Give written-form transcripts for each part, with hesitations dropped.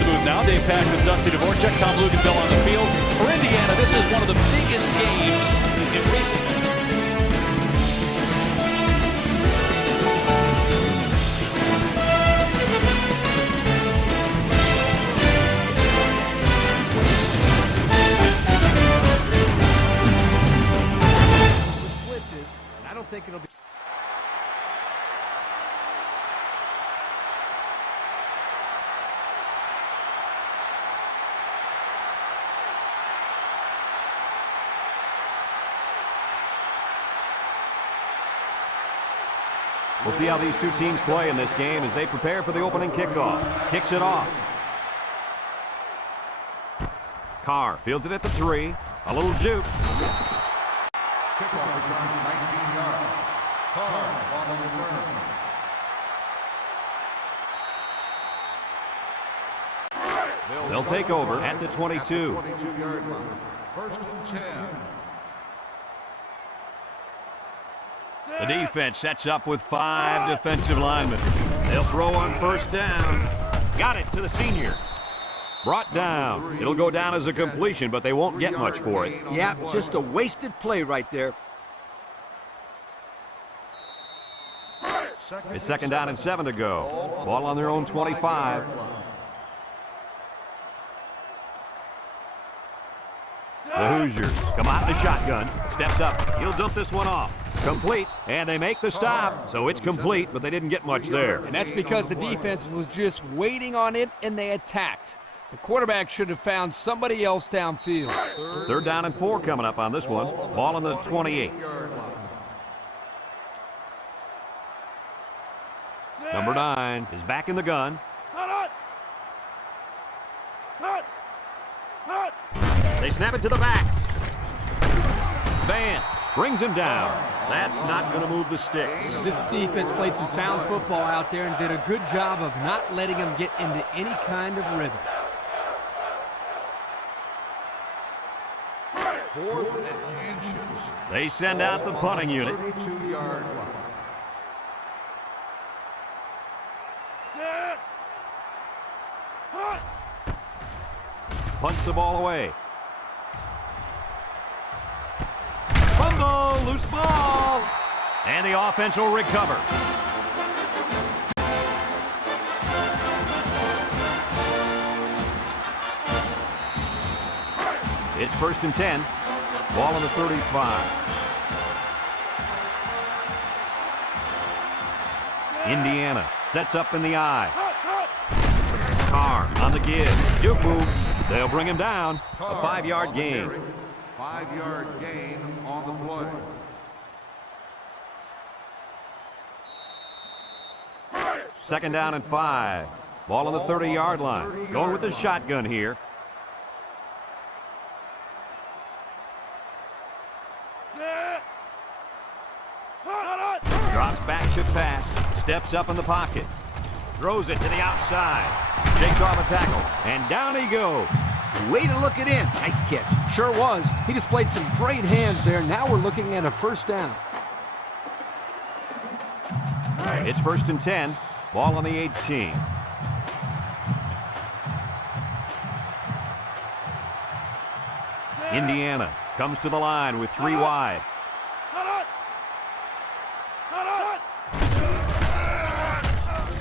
in the booth now. Dave Pash with Dusty Dvorak, Tom Luganville on the field. For Indiana, this is one of the biggest games in recent memory. I don't think it'll be. We'll see how these two teams play in this game as they prepare for the opening kickoff. Kicks it off. Carr fields it at the 3. A little juke. Kickoff return 19 yards. Carr on the return. They'll take over at the 22. 22-yard line. First and 10. The defense sets up with 5 defensive linemen. They'll throw on first down. Got it to the senior. Brought down. It'll go down as a completion, but they won't get much for it. Yeah, just a wasted play right there. It's second down and 7 to go. Ball on their own 25. The Hoosiers come out in the shotgun. Steps up. He'll dump this one off. Complete. And they make the stop. So it's complete, but they didn't get much there. And that's because the defense was just waiting on it, and they attacked. The quarterback should have found somebody else downfield. Third down and 4 coming up on this one. Ball on the 28. Number 9 is back in the gun. They snap it to the back. Vance brings him down. That's not going to move the sticks. This defense played some sound football out there and did a good job of not letting them get into any kind of rhythm. 4th and inches. They send out the punting unit. 32-yard line. Punts the ball away. Fumble, loose ball. And the offense will recover. It's first and 10. Ball on the 35. Indiana sets up in the I. Carr on the give. Juku. They'll bring him down. A 5-yard gain. 5-yard gain on the play. Second down and 5. Ball on the 30-yard line. Going with the shotgun here. Drops back to pass. Steps up in the pocket. Throws it to the outside. Shakes off a tackle. And down he goes. Way to look it in. Nice catch. Sure was. He displayed some great hands there. Now we're looking at a first down. It's first and 10. Ball on the 18. Indiana comes to the line with 3 wide.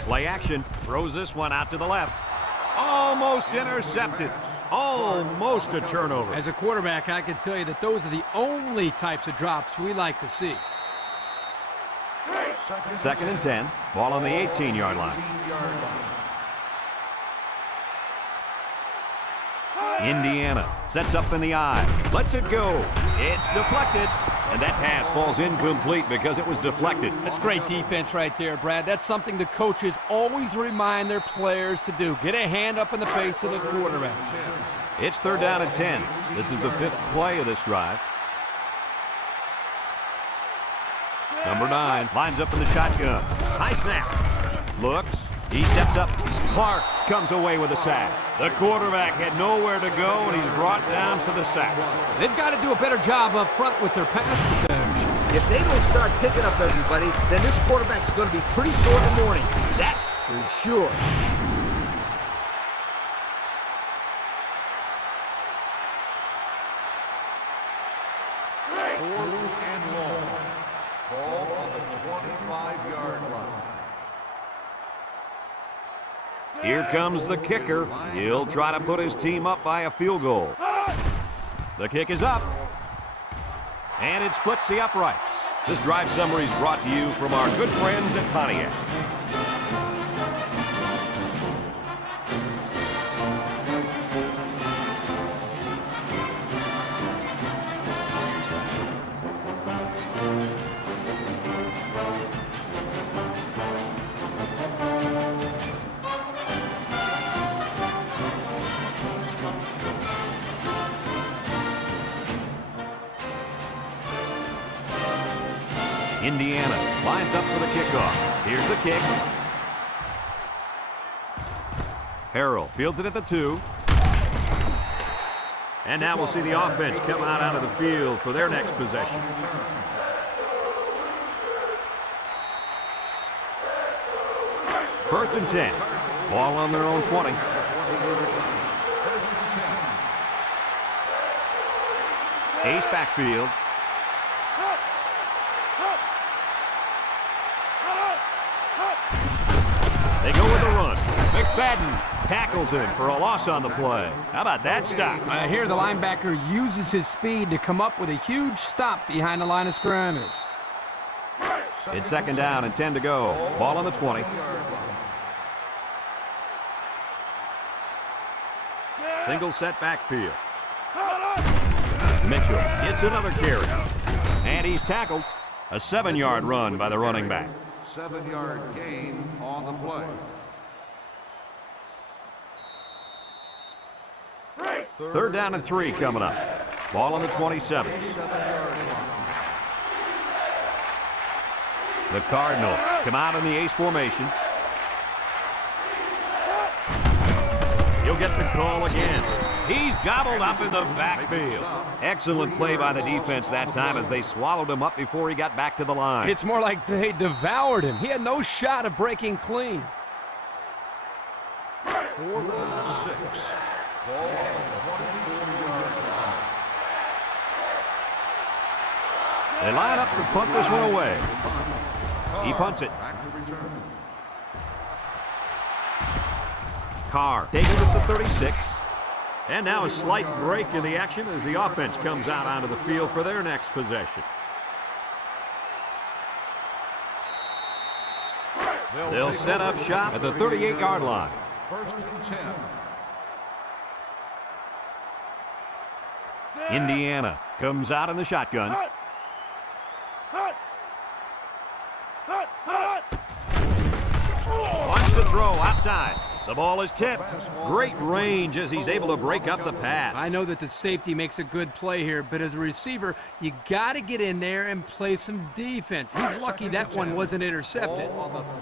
Play action. Throws this one out to the left. Almost intercepted. Almost a turnover. As a quarterback, I can tell you that those are the only types of drops we like to see. Second and 10. Ball on the 18-yard line. Indiana sets up in the I. Lets it go. It's deflected. And that pass falls incomplete because it was deflected. That's great defense right there, Brad. That's something the coaches always remind their players to do. Get a hand up in the face of the quarterback. It's third down and 10. This is the 5th play of this drive. Number 9 lines up in the shotgun. High snap. Looks. He steps up. Clark comes away with a sack. The quarterback had nowhere to go, and he's brought down for the sack. They've got to do a better job up front with their pass protection. If they don't start picking up everybody, then this quarterback's going to be pretty sore in the morning. That's for sure. Here comes the kicker. He'll try to put his team up by a field goal. The kick is up. And it splits the uprights. This drive summary is brought to you from our good friends at Pontiac. Indiana lines up for the kickoff. Here's the kick. Harrell fields it at the 2. And now we'll see the offense come out of the field for their next possession. First and 10. Ball on their own 20. Ace backfield. They go with the run. McFadden tackles him for a loss on the play. How about that stop? Here the linebacker uses his speed to come up with a huge stop behind the line of scrimmage. It's second down and 10 to go. Ball on the 20. Single set backfield. Mitchell gets another carry. And he's tackled. A 7-yard run by the running back. 7-yard gain on the play. Third down and 3 coming up. Ball on the 27. The Cardinals come out in the ace formation. He'll get the call again. He's gobbled up in the backfield. Excellent play by the defense that time as they swallowed him up before he got back to the line. It's more like they devoured him. He had no shot of breaking clean. 4th and 6. Ball on the 24-yard line. They line up to punt this one away. He punts it. Back to return. Carr takes it at the 36. And now a slight break in the action as the offense comes out onto the field for their next possession. They'll set up shop at the 38-yard line. 1st and 10. Indiana comes out in the shotgun. Wants to throw outside. The ball is tipped. Great range as he's able to break up the pass. I know that the safety makes a good play here, but as a receiver, you got to get in there and play some defense. He's lucky that one wasn't intercepted.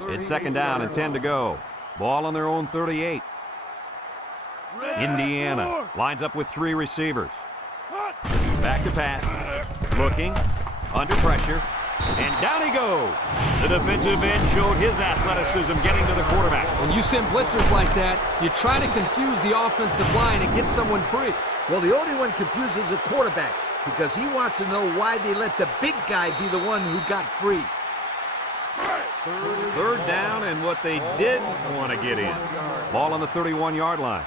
It's second down and 10 to go. Ball on their own 38. Indiana lines up with 3 receivers. Back to pass. Looking. Under pressure. And down he goes. The defensive end showed his athleticism getting to the quarterback. When you send blitzers like that, you try to confuse the offensive line and get someone free. Well, the only one confuses the quarterback because he wants to know why they let the big guy be the one who got free. Third down and what they didn't want to get in. Ball on the 31-yard line.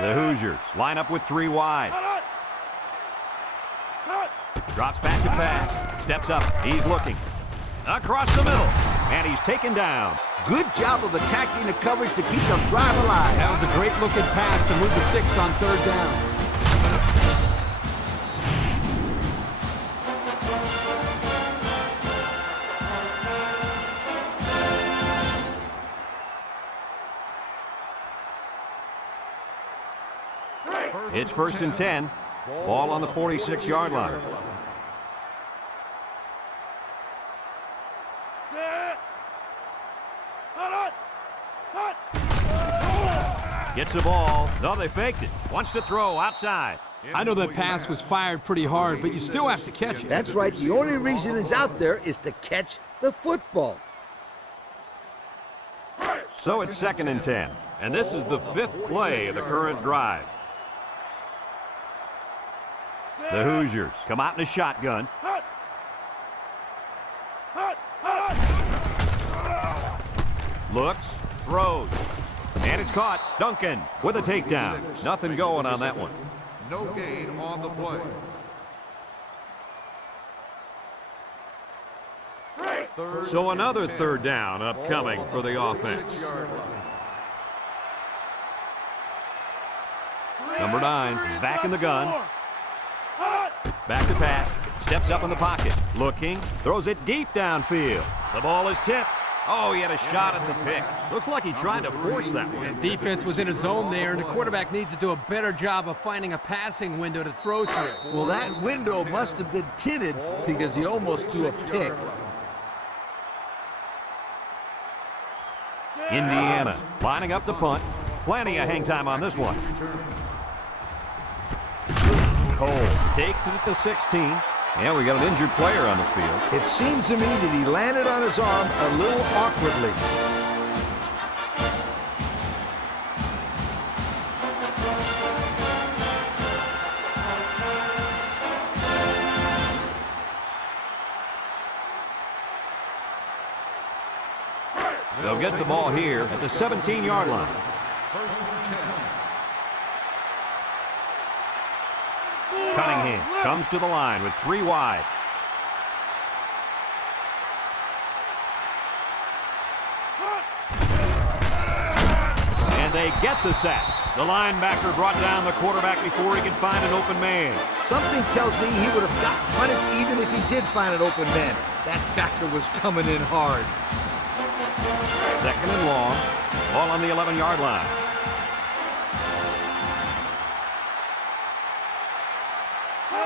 The Hoosiers line up with 3 wide. Drops back to pass. Steps up. He's looking. Across the middle. And he's taken down. Good job of attacking the coverage to keep them drive alive. That was a great looking pass to move the sticks on 3rd down. It's 1st and 10. Ball on the 46-yard line. Gets the ball. No, they faked it. Wants to throw outside. I know that pass was fired pretty hard, but you still have to catch it. That's right. The only reason he's out there is to catch the football. So it's 2nd and 10. And this is the 5th play of the current drive. The Hoosiers come out in a shotgun. Looks, throws, and it's caught. Duncan with a takedown. Nothing going on that one. No gain on the play. So another third down upcoming for the offense. Number 9 is back in the gun. Back to pass. Steps up in the pocket. Looking. Throws it deep downfield. The ball is tipped. Oh, he had a shot at the pick. Looks like he tried to force that one. Defense was in a zone there, and the quarterback needs to do a better job of finding a passing window to throw through. Well, that window must have been tinted because he almost threw a pick. Indiana lining up the punt. Plenty of hang time on this one. Cole takes it at the 16. Yeah, we got an injured player on the field. It seems to me that he landed on his arm a little awkwardly. They'll get the ball here at the 17-yard line. First and 10. Cunningham comes to the line with 3 wide. And they get the sack. The linebacker brought down the quarterback before he could find an open man. Something tells me he would have gotten punished even if he did find an open man. That backer was coming in hard. Second and long. Ball on the 11-yard line.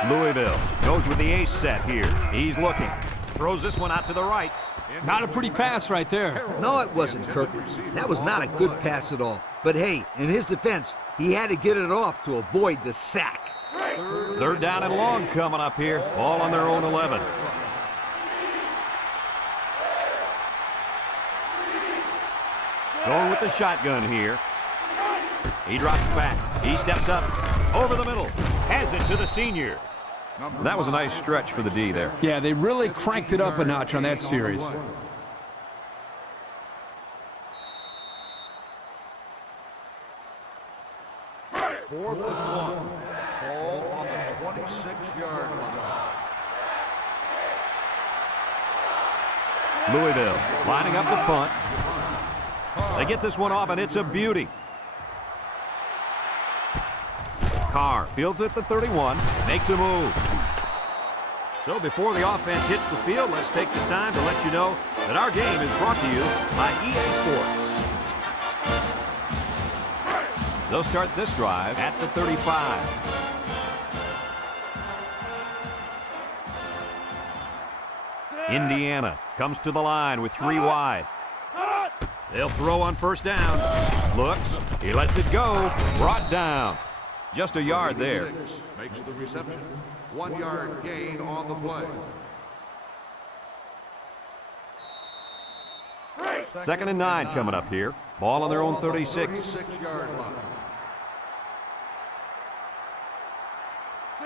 Louisville goes with the ace set here. He's looking. Throws this one out to the right. Not a pretty pass right there. No, it wasn't, Kirk. That was not a good pass at all. But hey, in his defense, he had to get it off to avoid the sack. Third down and long coming up here. Ball on their own 11. Going with the shotgun here. He drops back. He steps up over the middle. Has it to the senior. That was a nice stretch for the D there. Yeah, they really cranked it up a notch on that series. Fourth and 1. Ball on the 26-yard line. Louisville lining up the punt. They get this one off, and it's a beauty. Carr fields at the 31, makes a move. So before the offense hits the field, let's take the time to let you know that our game is brought to you by EA Sports. They'll start this drive at the 35. Indiana comes to the line with 3 wide. They'll throw on first down. Looks. He lets it go. Brought down. Just a yard there. Makes the reception. 1-yard gain on the play. Second and 9 coming up here. Ball on their own 36. 36-yard line.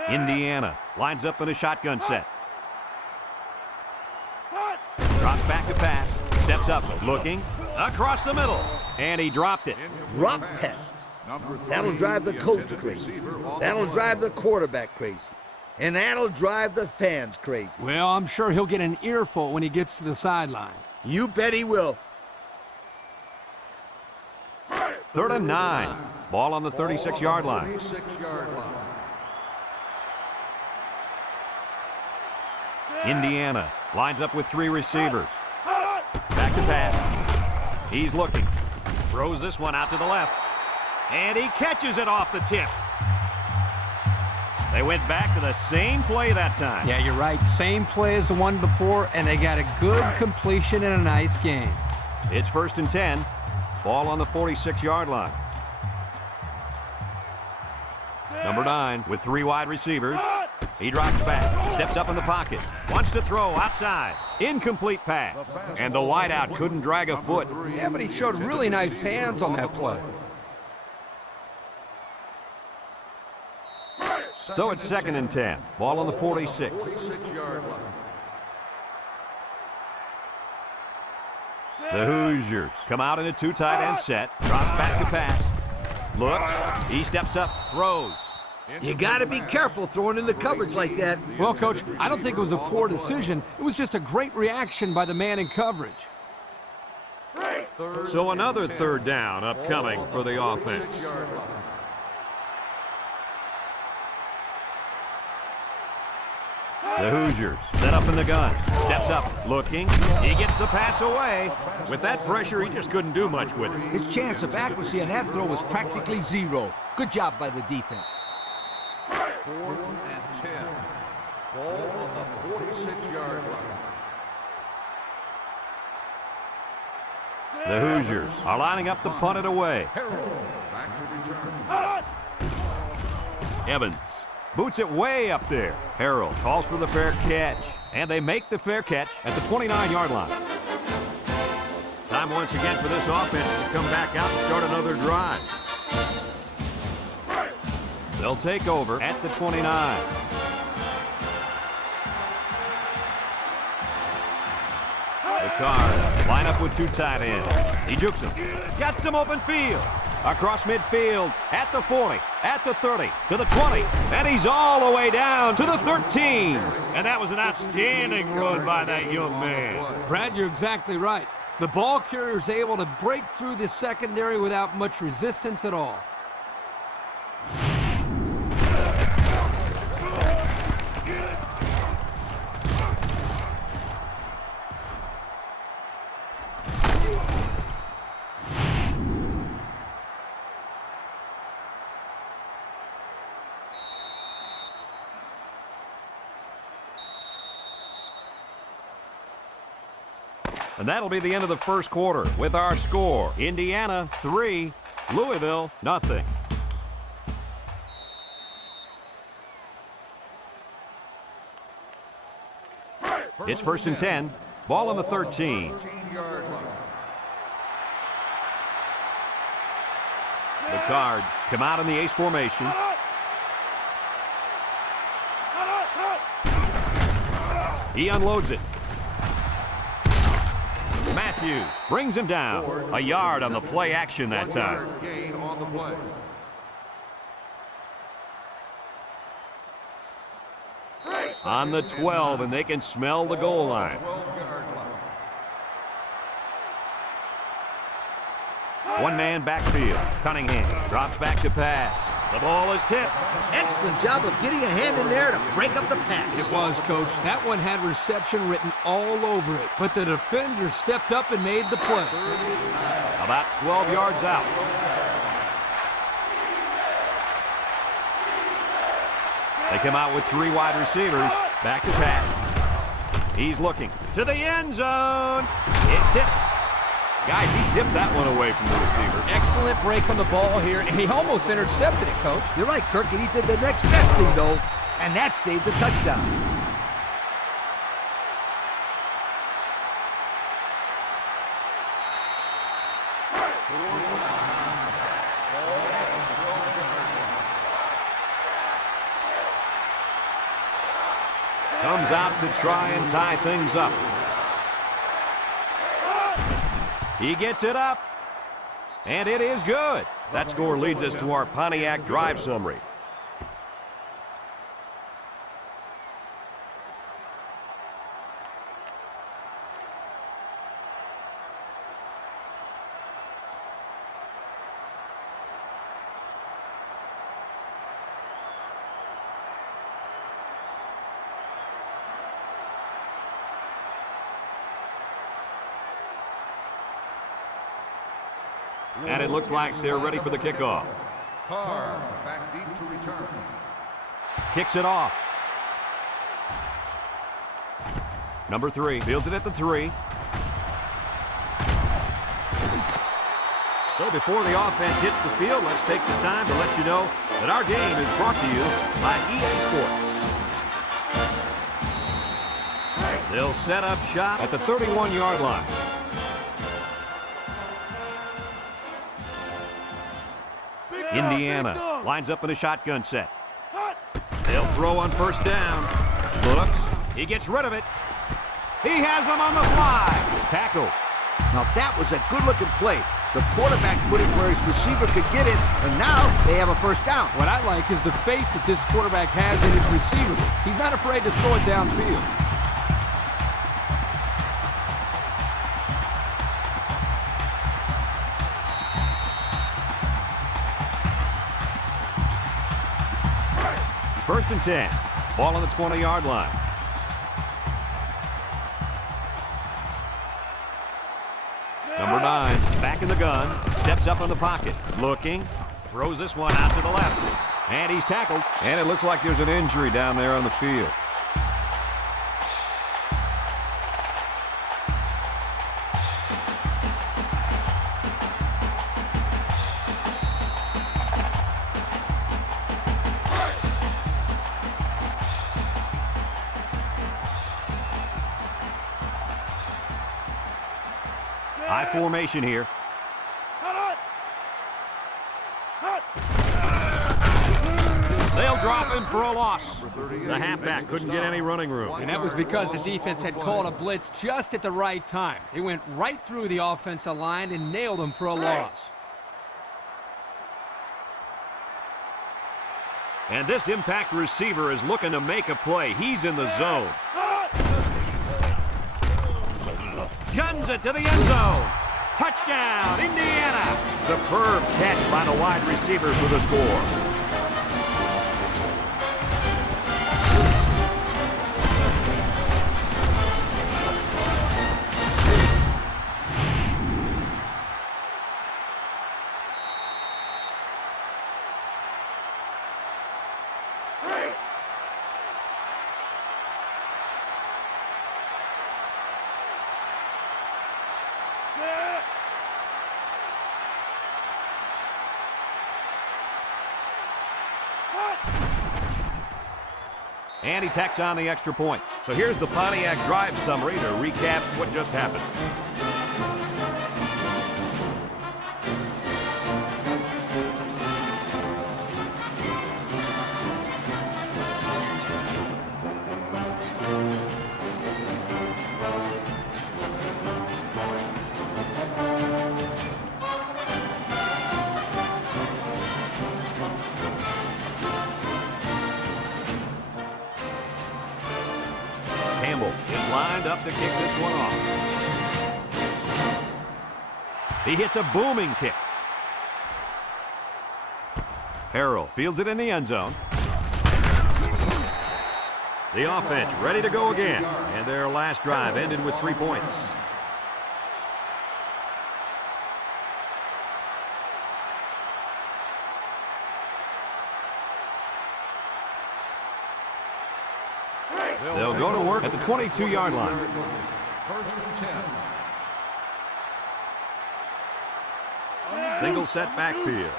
Indiana lines up in a shotgun set. Drops back to pass. Steps up, looking. Across the middle. And he dropped it. Drop passes. That'll drive the coach crazy. That'll drive the quarterback crazy. And that'll drive the fans crazy. Well, I'm sure he'll get an earful when he gets to the sideline. You bet he will. Third and 9. Ball on the 36-yard line. 36-yard line. Indiana lines up with 3 receivers. Back to pass. He's looking. Throws this one out to the left. And he catches it off the tip. They went back to the same play that time. Yeah, you're right. Same play as the one before, and they got a good completion and a nice game. It's first and 10. Ball on the 46-yard line. Number 9 with 3 wide receivers. He drops back, steps up in the pocket, wants to throw outside. Incomplete pass. And the wideout couldn't drag a foot. Yeah, but he showed really nice hands on that play. So it's second and 10. Ball on the 46. 46-yard line. The Hoosiers come out in a two tight end set. Drops back to pass. Looks. He steps up. Throws. You got to be careful throwing into coverage like that. Well, Coach, I don't think it was a poor decision. It was just a great reaction by the man in coverage. So another third down upcoming for the offense. The Hoosiers set up in the gun. Steps up, looking. He gets the pass away. With that pressure, he just couldn't do much with it. His chance of accuracy on that throw was practically zero. Good job by the defense. 4th and 10. Ball on the 46-yard line. The Hoosiers are lining up to punt it away. Back to return. Evans boots it way up there. Harrell calls for the fair catch, and they make the fair catch at the 29-yard line. Time once again for this offense to come back out and start another drive. They'll take over at the 29. The Cards line up with two tight ends. He jukes him. Got some open field. Across midfield, at the 40, at the 30, to the 20, and he's all the way down to the 13. And that was an outstanding run by that young man. Brad, you're exactly right. The ball carrier's able to break through the secondary without much resistance at all. And that'll be the end of the first quarter with our score. Indiana 3, Louisville nothing. It's 1st and 10. Ball on the 13. 13-yard line. The Cards come out in the ace formation. He unloads it. Matthews brings him down. A yard on the play action that time. 1-yard gain on the play. On the 12, and they can smell the goal line. 12-yard line. One man backfield. Cunningham drops back to pass. The ball is tipped. Excellent job of getting a hand in there to break up the pass. It was, Coach. That one had reception written all over it, but the defender stepped up and made the play. About 12 yards out. They come out with 3 wide receivers. Back to pass. He's looking to the end zone. It's tipped. Guys, he tipped that one away from the receiver. Excellent break on the ball here, and he almost intercepted it, Coach. You're right, Kirk, and he did the next best thing, though, and that saved the touchdown. Comes out to try and tie things up. He gets it up, and it is good. That score leads us to our Pontiac drive summary. And it looks like they're ready for the kickoff. Carr back deep to return. Kicks it off. Number 3 fields it at the 3. So before the offense hits the field, let's take the time to let you know that our game is brought to you by EA Sports. They'll set up shop at the 31-yard line. Indiana lines up in a shotgun set. They'll throw on first down. Looks. He gets rid of it. He has him on the fly. Tackle. Now that was a good-looking play. The quarterback put it where his receiver could get it, and now they have a first down. What I like is the faith that this quarterback has in his receiver. He's not afraid to throw it downfield. First and 10. Ball on the 20-yard line. Number 9, back in the gun, steps up in the pocket, looking, throws this one out to the left, and he's tackled. And it looks like there's an injury down there on the field. High formation here. They'll drop him for a loss. The halfback couldn't get any running room. And that was because the defense had called a blitz just at the right time. It went right through the offensive line and nailed him for a loss. And this impact receiver is looking to make a play. He's in the zone. Guns it to the end zone. Touchdown, Indiana. Superb catch by the wide receiver for the score. And he tacks on the extra point. So here's the Pontiac drive summary to recap what just happened. Campbell is lined up to kick this one off. He hits a booming kick. Harrell fields it in the end zone. The offense ready to go again. And their last drive ended with 3 points. They'll go to work at the 22-yard line. First and 10. Single set backfield.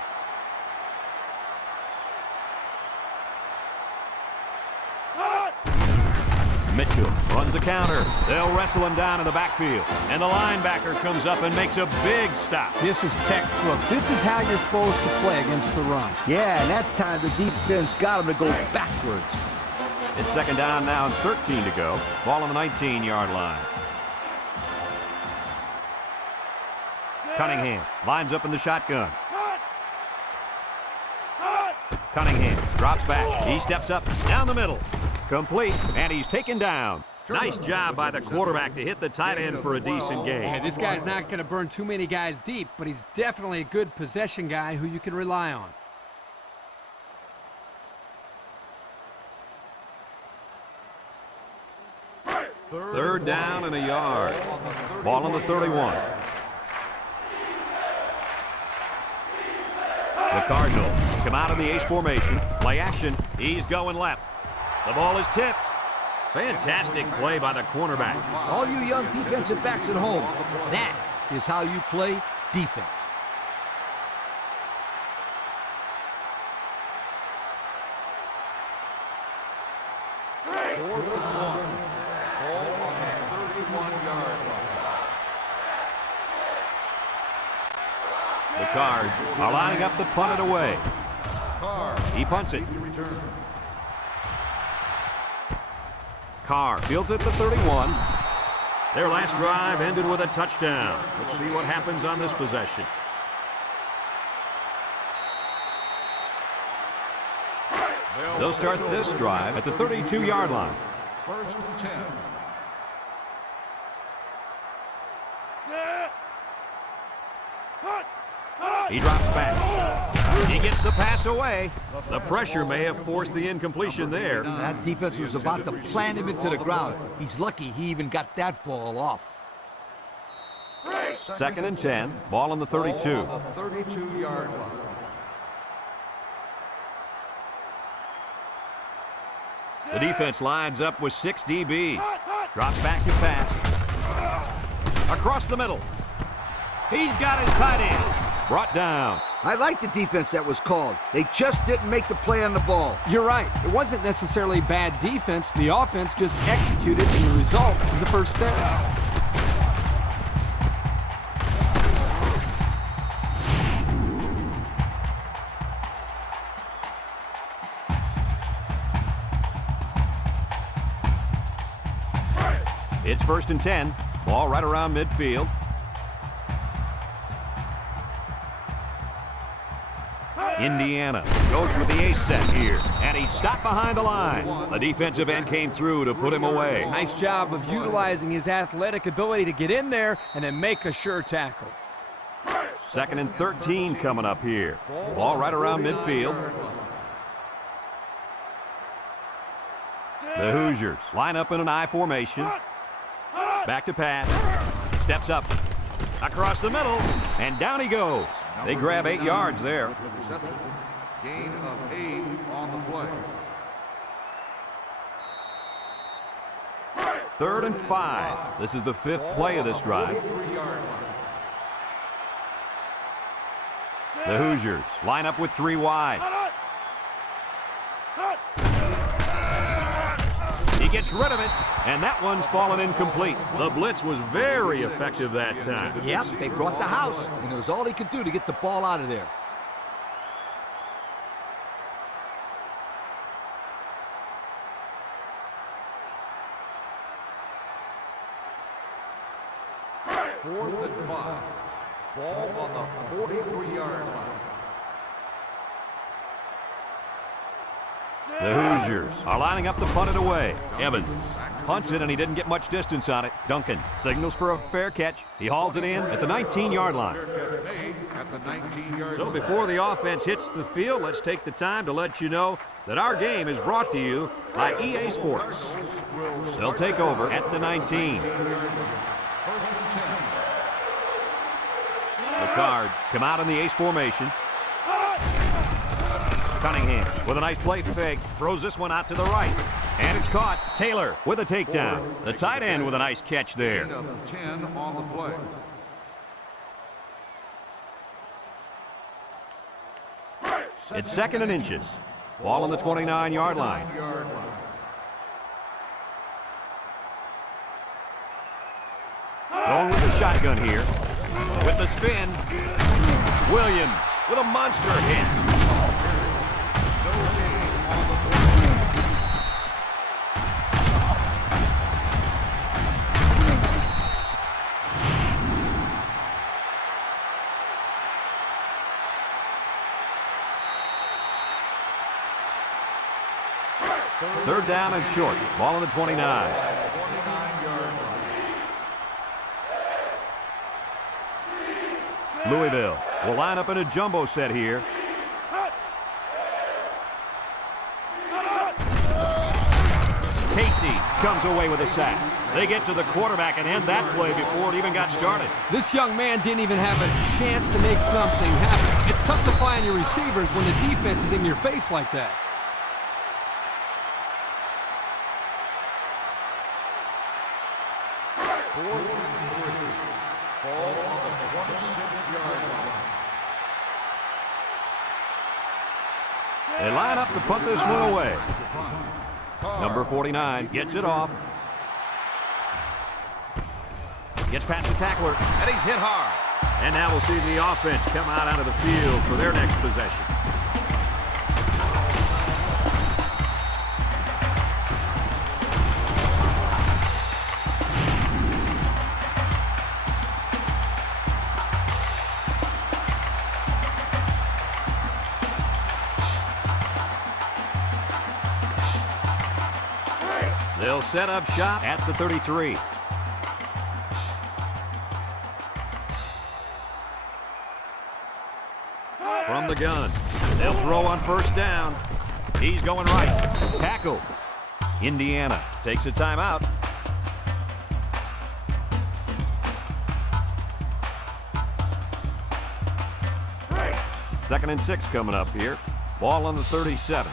Mitchell runs a counter. They'll wrestle him down in the backfield. And the linebacker comes up and makes a big stop. This is textbook. This is how you're supposed to play against the run. Yeah, and that time the defense got him to go backwards. It's second down now and 13 to go. Ball on the 19-yard line. Cunningham lines up in the shotgun. Cunningham drops back. He steps up down the middle. Complete, and he's taken down. Nice job by the quarterback to hit the tight end for a decent gain. Yeah, this guy's not going to burn too many guys deep, but he's definitely a good possession guy who you can rely on. Third down and a yard. Ball on the 31. The Cardinals come out in the ace formation. Play action. He's going left. The ball is tipped. Fantastic play by the cornerback. All you young defensive backs at home, that is how you play defense. The Cards are lining up to punt it away. He punts it. Carr fields it to 31. Their last drive ended with a touchdown. Let's see what happens on this possession. They'll start this drive at the 32-yard line. First and 10. He drops back. He gets the pass away. The pressure may have forced the incompletion there. That defense was about to plant him into the ground. He's lucky he even got that ball off. Second and 10. Ball on the 32. Ball on the 32-yard line. The defense lines up with 6 DBs. Drops back to pass. Across the middle. He's got his tight end. Brought down. I like the defense that was called. They just didn't make the play on the ball. You're right. It wasn't necessarily bad defense. The offense just executed, and the result was a first down. It's first and 10. Ball right around midfield. Indiana goes with the ace set here, and he stopped behind the line. The defensive end came through to put him away. Nice job of utilizing his athletic ability to get in there and then make a sure tackle. Second and 13 coming up here. Ball right around midfield. The Hoosiers line up in an I formation. Back to pass. Steps up. Across the middle, and down he goes. They grab 8 yards there. Gain of 8 on the play. Third and 5. This is the 5th play of this drive. The Hoosiers line up with 3 wide. He gets rid of it, and that one's fallen incomplete. The blitz was very effective that time. Yep, they brought the house, and it was all he could do to get the ball out of there. Fourth and 5. Ball on the 43-yard line. The Hoosiers are lining up to punt it away. Evans punts it, and he didn't get much distance on it. Duncan signals for a fair catch. He hauls it in at the 19-yard line. At the 19-yard So before the offense hits the field, let's take the time to let you know that our game is brought to you by EA Sports. They'll take over at the 19. First and 10. The Cards come out in the ace formation. Cunningham with a nice play fake, throws this one out to the right. And it's caught. Taylor with a takedown. The tight end with a nice catch there. Gain of 10 on the play. It's second and inches. Ball on the 29-yard line. Going with the shotgun here. With the spin. Williams with a monster hit. Third down and short. Ball on the 29. Louisville will line up in a jumbo set here. Casey comes away with a sack. They get to the quarterback and end that play before it even got started. This young man didn't even have a chance to make something happen. It's tough to find your receivers when the defense is in your face like that. They line up to punt this one away. Number 49 gets it off. Gets past the tackler, and he's hit hard. And now we'll see the offense come out onto the field for their next possession. They'll set up shop at the 33. From the gun. They'll throw on first down. He's going right. Tackle. Indiana takes a timeout. Second and 6 coming up here. Ball on the 37.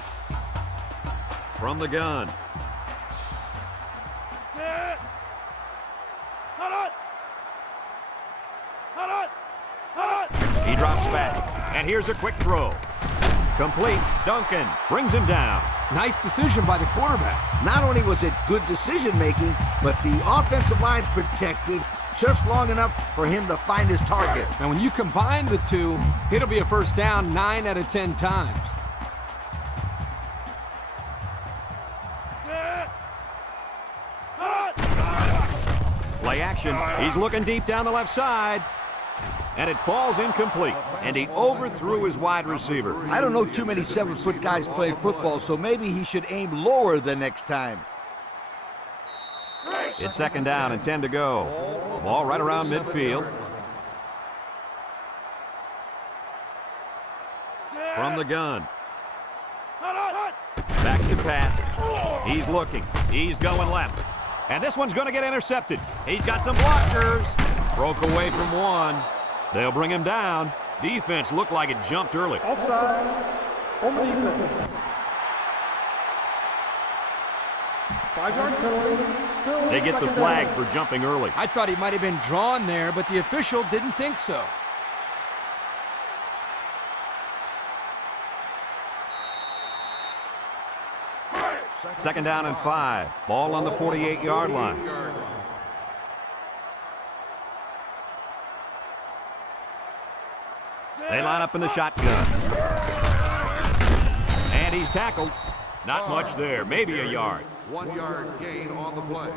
From the gun. He drops back. And here's a quick throw. Complete. Duncan brings him down. Nice decision by the quarterback. Not only was it good decision making, but the offensive line protected just long enough for him to find his target. And when you combine the two, it'll be a first down 9 out of 10 times. Play action. He's looking deep down the left side. And it falls incomplete. And he overthrew his wide receiver. I don't know too many 7-foot guys playing football, so maybe he should aim lower the next time. It's second down and 10 to go. Ball right around midfield. From the gun. Back to pass. He's looking. He's going left. And this one's going to get intercepted. He's got some blockers. Broke away from one. They'll bring him down. Defense looked like it jumped early. Offsides. On the defense. 5-yard penalty. Still They get the second flag down. for jumping early. I thought he might have been drawn there, but the official didn't think so. Second down and 5. Ball on the 48-yard line. They line up in the shotgun. And he's tackled. Not much there. Maybe a yard. 1 yard gain on the play.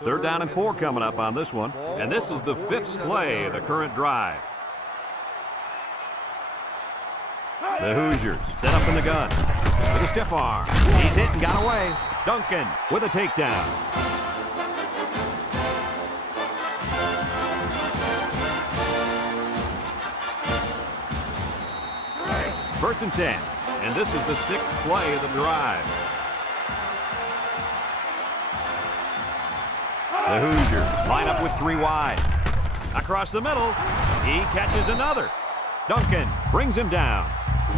Third down and 4 coming up on this one. And this is the 5th play of the current drive. The Hoosiers set up in the gun with a stiff arm. He's hit and got away. Duncan with a takedown. First and 10. And this is the 6th play of the drive. The Hoosiers line up with 3 wide. Across the middle, he catches another. Duncan brings him down.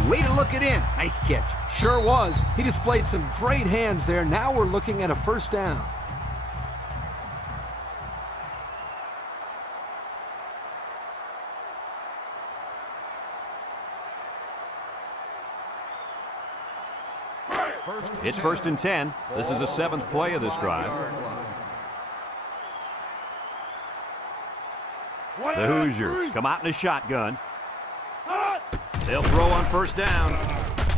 Way to look it in. Nice catch. Sure was. He displayed some great hands there. Now we're looking at a first down. It's first and 10. This is the 7th play of this drive. The Hoosiers come out in a shotgun. They'll throw on first down.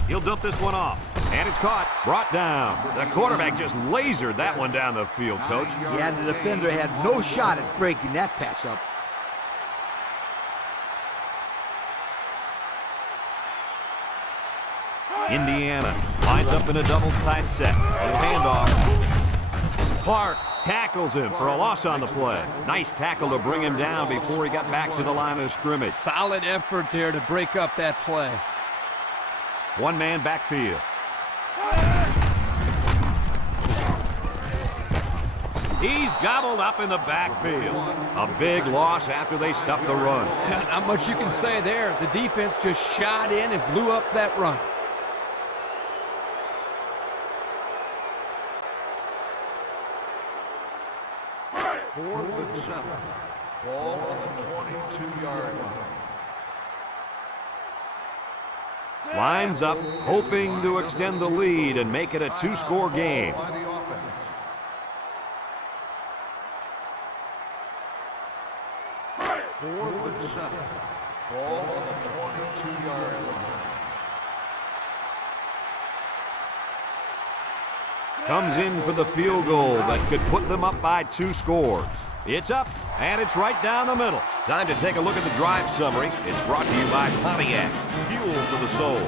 He'll dump this one off. And it's caught. Brought down. The quarterback just lasered that one down the field, Coach. Yeah, the defender had no shot at breaking that pass up. Indiana lines up in a double tight set. Little handoff. Clark tackles him for a loss on the play. Nice tackle to bring him down before he got back to the line of scrimmage. Solid effort there to break up that play. One-man backfield. He's gobbled up in the backfield. A big loss after they stuffed the run. Not much you can say there. The defense just shot in and blew up that run. Fourth and 7. Ball on the 22-yard line. Lines up, hoping to extend the lead and make it a 2-score game. By the offense. Fourth and 7. Ball on the 22-yard line. Comes in for the field goal that could put them up by 2 scores. It's up, and it's right down the middle. Time to take a look at the drive summary. It's brought to you by Pontiac, fuel for the soul.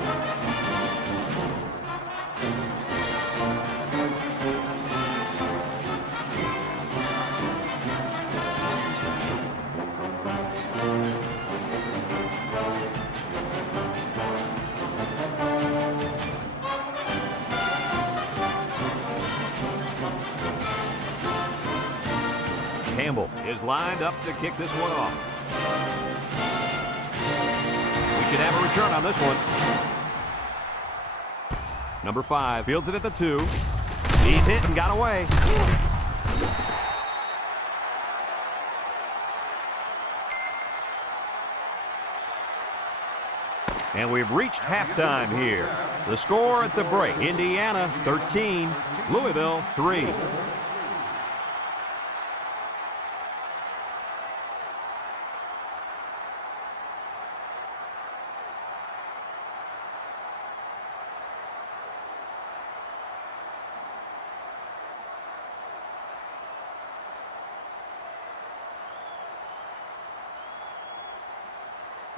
Campbell is lined up to kick this one off. We should have a return on this one. Number 5 fields it at the 2. He's hit and got away. And we've reached halftime here. The score at the break, Indiana 13, Louisville 3.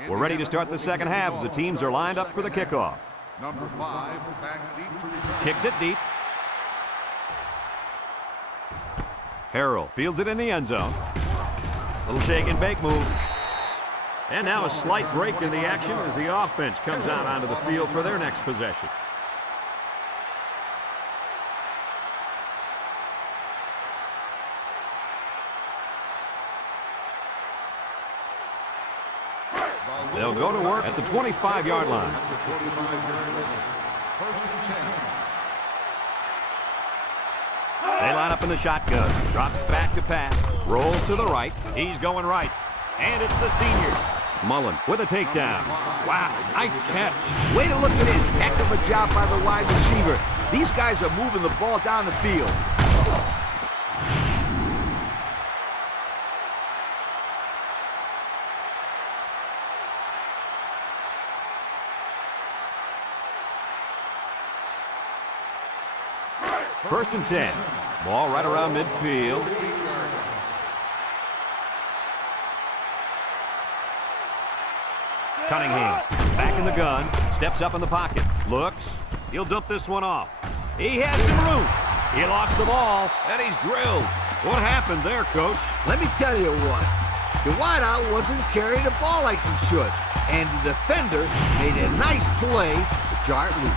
We're ready to start the second half as the teams are lined up for the kickoff. Number 5 back deep to return. Kicks it deep. Harrell fields it in the end zone. Little shake and bake move. And now a slight break in the action as the offense comes out onto the field for their next possession. They'll go to work at the 25-yard line. They line up in the shotgun. Drops back to pass. Rolls to the right. He's going right. And it's the senior. Mullen with a takedown. Wow, nice catch. Way to look at it. Heck of a job by the wide receiver. These guys are moving the ball down the field. First and 10. Ball right around midfield. Cunningham back in the gun. Steps up in the pocket. Looks. He'll dump this one off. He has some room. He lost the ball, and he's drilled. What happened there, Coach? Let me tell you what. The wideout wasn't carrying the ball like he should, and the defender made a nice play to jar it loose.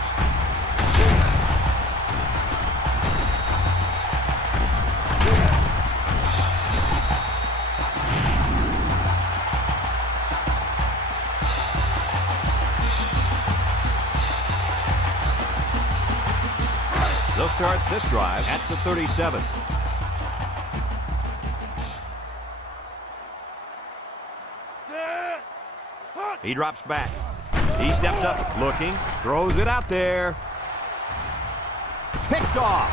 They'll start this drive at the 37. He drops back. He steps up, looking, throws it out there. Picked off.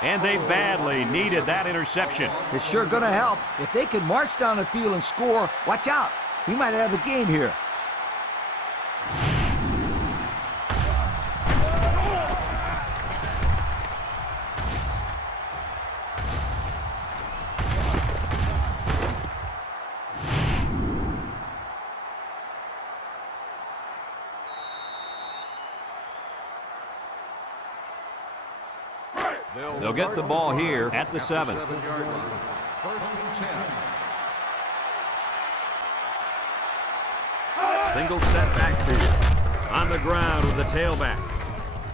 And they badly needed that interception. It's sure going to help. If they can march down the field and score, watch out. We might have a game here. They'll get the ball here at the 7. First and 10. Single set backfield. On the ground with the tailback.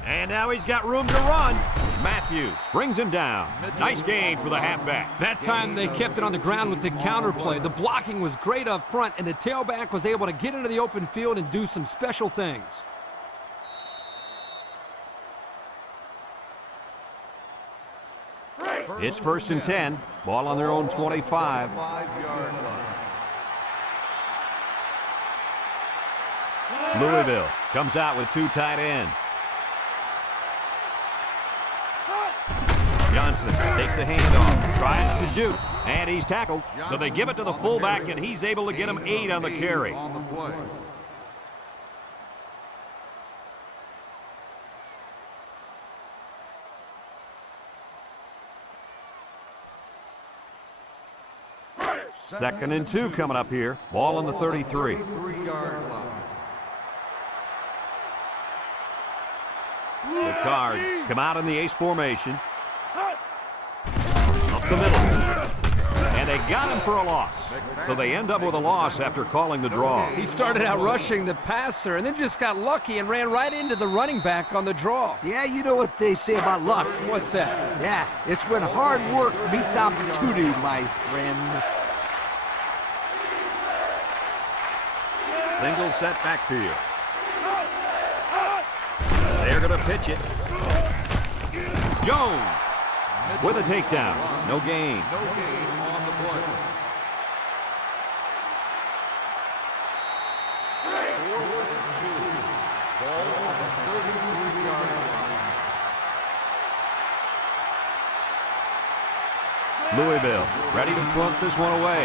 And now he's got room to run. Matthews brings him down. Nice gain for the halfback. That time they kept it on the ground with the counter play. The blocking was great up front, and the tailback was able to get into the open field and do some special things. It's first and 10. Ball on their own 25. 5-yard line. Louisville comes out with 2 tight ends. Johnson takes the handoff, tries to shoot, and he's tackled. So they give it to the fullback, and he's able to get him 8 on the carry. On the play. 2nd and 2 coming up here. Ball on the 33. 33-yard line. The Cards come out in the ace formation. Up the middle. And they got him for a loss. So they end up with a loss after calling the draw. He started out rushing the passer and then just got lucky and ran right into the running back on the draw. Yeah, you know what they say about luck. What's that? Yeah, it's when hard work meets opportunity, my friend. Single set backfield. They're going to pitch it. Jones with a takedown. No gain. No gain on the play. 4th and 2. Ball on the 33-yard line. Louisville ready to punt this one away.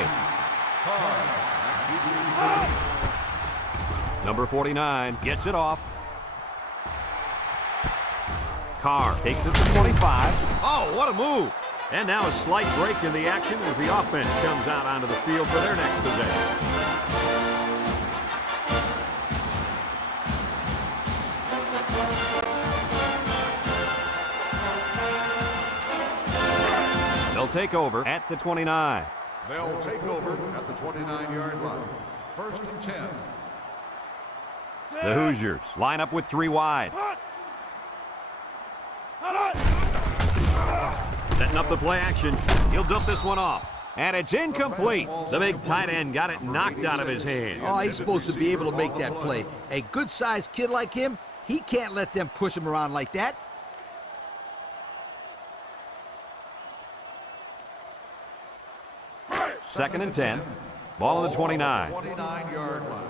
Number 49 gets it off. Carr takes it to 25. Oh, what a move. And now a slight break in the action as the offense comes out onto the field for their next possession. They'll take over at the 29. They'll take over at the 29-yard line. 1st and 10. The Hoosiers line up with 3 wide. Setting up the play action. He'll dump this one off. And it's incomplete. The big tight end got it knocked out of his hand. Oh, he's supposed to be able to make that play. A good-sized kid like him, he can't let them push him around like that. Second and 10. Ball on the 29. 29-yard line.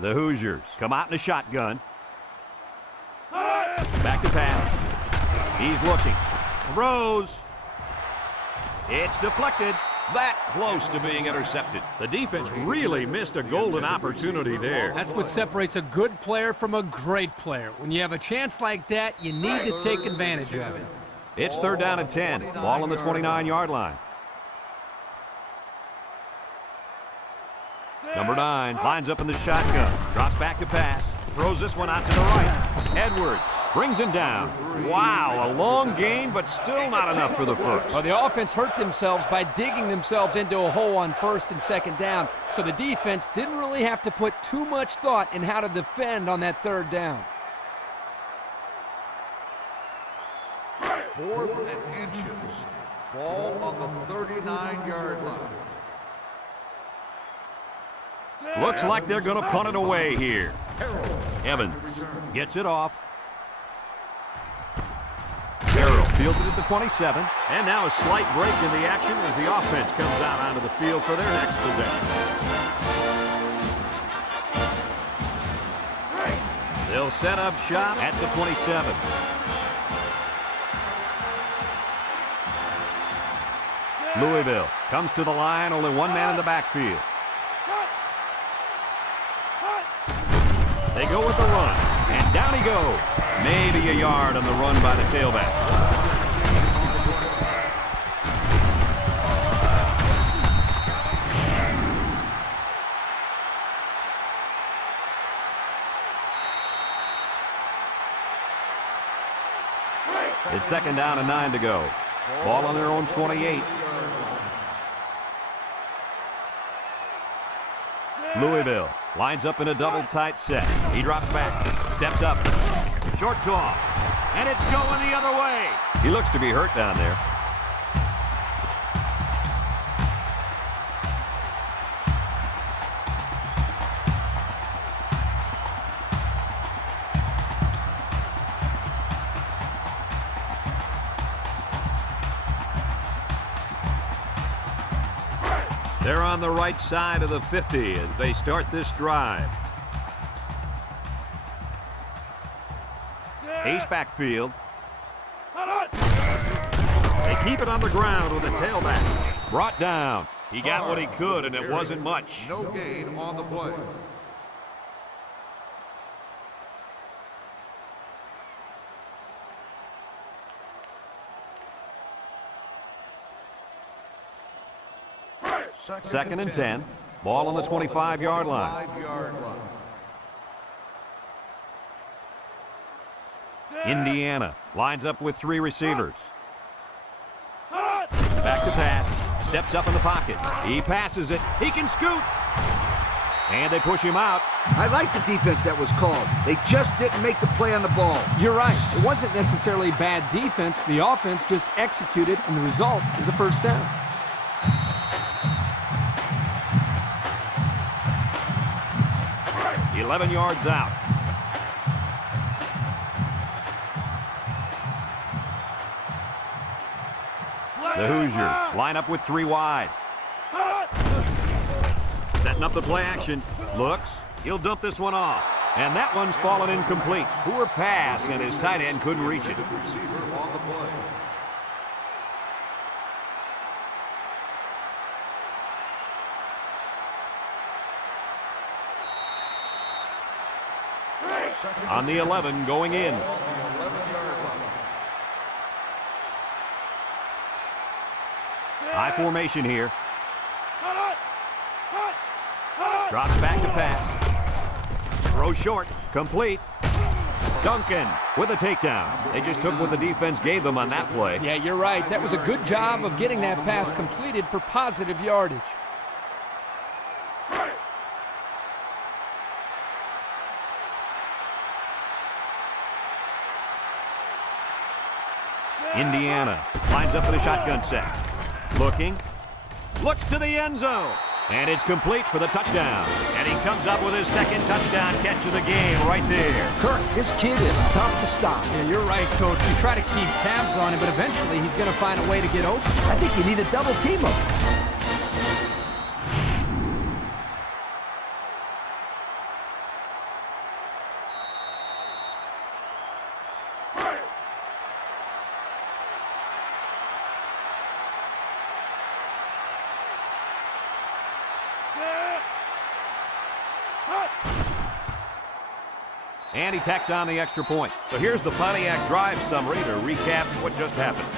The Hoosiers come out in a shotgun. Back to pass. He's looking. Throws. It's deflected. That close to being intercepted. The defense really missed a golden opportunity there. That's what separates a good player from a great player. When you have a chance like that, you need to take advantage of it. It's 3rd down and 10. Ball on the 29-yard line. Number 9 lines up in the shotgun. Drops back to pass. Throws this one out to the right. Edwards brings him down. Wow, a long gain, but still not enough for the first. Well, the offense hurt themselves by digging themselves into a hole on 1st and 2nd down, so the defense didn't really have to put too much thought in how to defend on that 3rd down. 4th and inches. Ball on the 39-yard line. Looks like they're going to punt it away here. Evans gets it off. Harrell fields it at the 27. And now a slight break in the action as the offense comes out onto the field for their next possession. They'll set up shop at the 27. Louisville comes to the line, only one man in the backfield. They go with the run, and down he goes. Maybe a yard on the run by the tailback. It's 2nd down and 9 to go. Ball on their own 28. Louisville lines up in a double tight set. He drops back, steps up, short toss, and it's going the other way. He looks to be hurt down there. They're on the right side of the 50 as they start this drive. Ace backfield. They keep it on the ground with the tailback. Brought down. He got what he could, and it wasn't much. No gain on the play. 2nd and 10. Ball on the 25-yard line. 5-yard line. Indiana lines up with 3 receivers. Back to pass. Steps up in the pocket. He passes it. He can scoot. And they push him out. I like the defense that was called. They just didn't make the play on the ball. You're right. It wasn't necessarily bad defense. The offense just executed, and the result is a first down. He 11 yards out. The Hoosiers line up with 3 wide. Setting up the play action. Looks. He'll dump this one off. And that one's fallen incomplete. Poor pass, and his tight end couldn't reach it. Receiver on the play. On the 11, going in. On the 11-yard line. High formation here. Drops back to pass. Throw short. Complete. Duncan with a takedown. They just took what the defense gave them on that play. Yeah, you're right. That was a good job of getting that pass completed for positive yardage. Indiana lines up in a shotgun set. Looking. Looks to the end zone. And it's complete for the touchdown. And he comes up with his 2nd touchdown catch of the game right there. Kirk, this kid is tough to stop. Yeah, you're right, Coach. You try to keep tabs on him, but eventually he's going to find a way to get open. I think you need a double team him. And he tacks on the extra point. So here's the Pontiac drive summary to recap what just happened.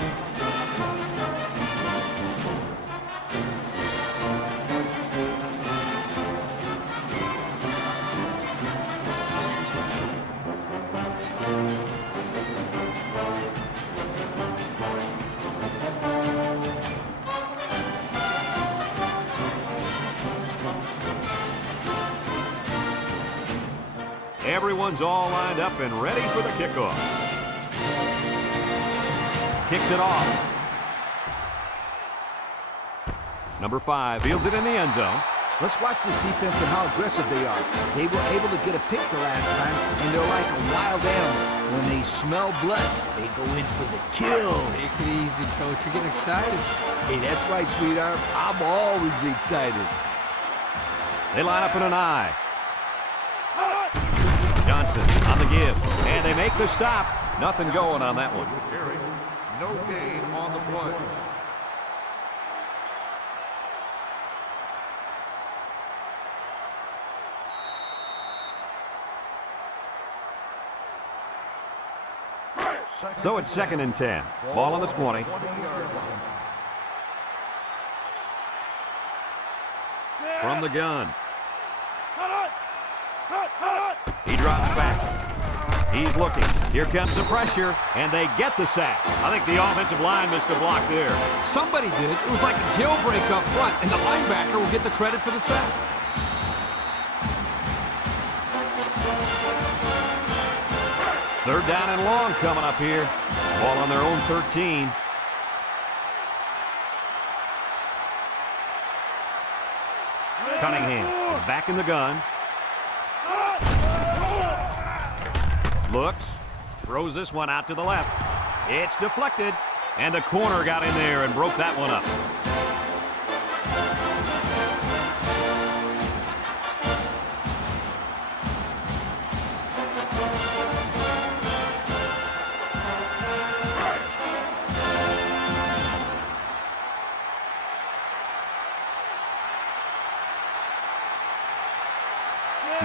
Everyone's all lined up and ready for the kickoff. Kicks it off. Number 5 fields it in the end zone. Let's watch this defense and how aggressive they are. They were able to get a pick the last time, and they're like a wild animal. When they smell blood, they go in for the kill. Take it easy, Coach. You're getting excited. Hey, that's right, sweetheart. I'm always excited. They line up in an I. Johnson on the give, and they make the stop. Nothing going on that one. Carry. No gain on the play. So it's 2nd and 10. Ball on the 20. 20-yard line. From the gun. He drops back. He's looking. Here comes the pressure, and they get the sack. I think the offensive line missed a block there. Somebody did. It was like a jailbreak up front, and the linebacker will get the credit for the sack. Third down and long coming up here. Ball on their own 13. Cunningham is back in the gun. Looks. Throws this one out to the left. It's deflected. And the corner got in there and broke that one up.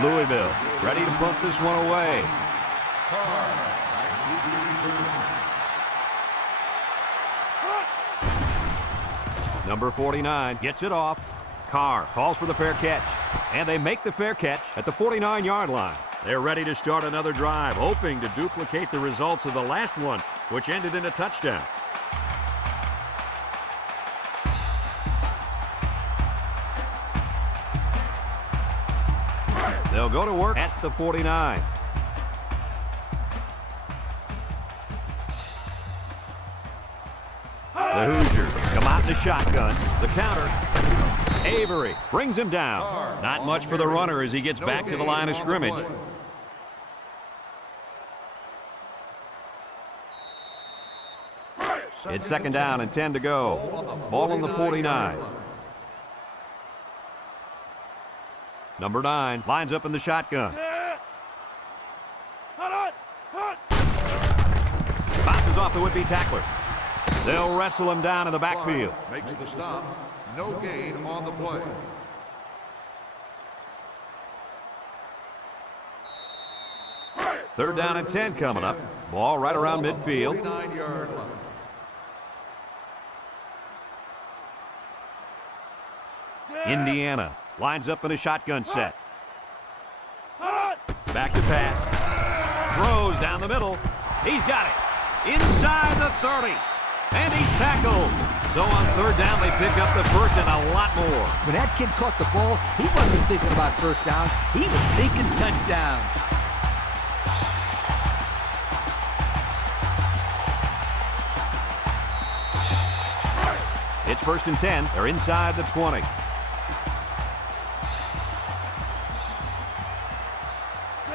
Louisville ready to punt this one away. Number 49 gets it off. Carr calls for the fair catch. And they make the fair catch at the 49-yard line. They're ready to start another drive, hoping to duplicate the results of the last one, which ended in a touchdown. They'll go to work at the 49. The Hoosiers come out in the shotgun. The counter. Avery brings him down. Not much for the runner as he gets back to the line of scrimmage. It's second down and 10 to go. Ball on the 49. Number 9 lines up in the shotgun. Bounces off the would-be tackler. They'll wrestle him down in the backfield. Makes the stop. No gain on the play. Third down and 10 coming up. Ball right around midfield. 49-yard line. Indiana lines up in a shotgun set. Back to pass. Throws down the middle. He's got it. Inside the 30. And he's tackled. So on third down, they pick up the first and a lot more. When that kid caught the ball, he wasn't thinking about first down. He was thinking touchdown. It's first and 10. They're inside the 20.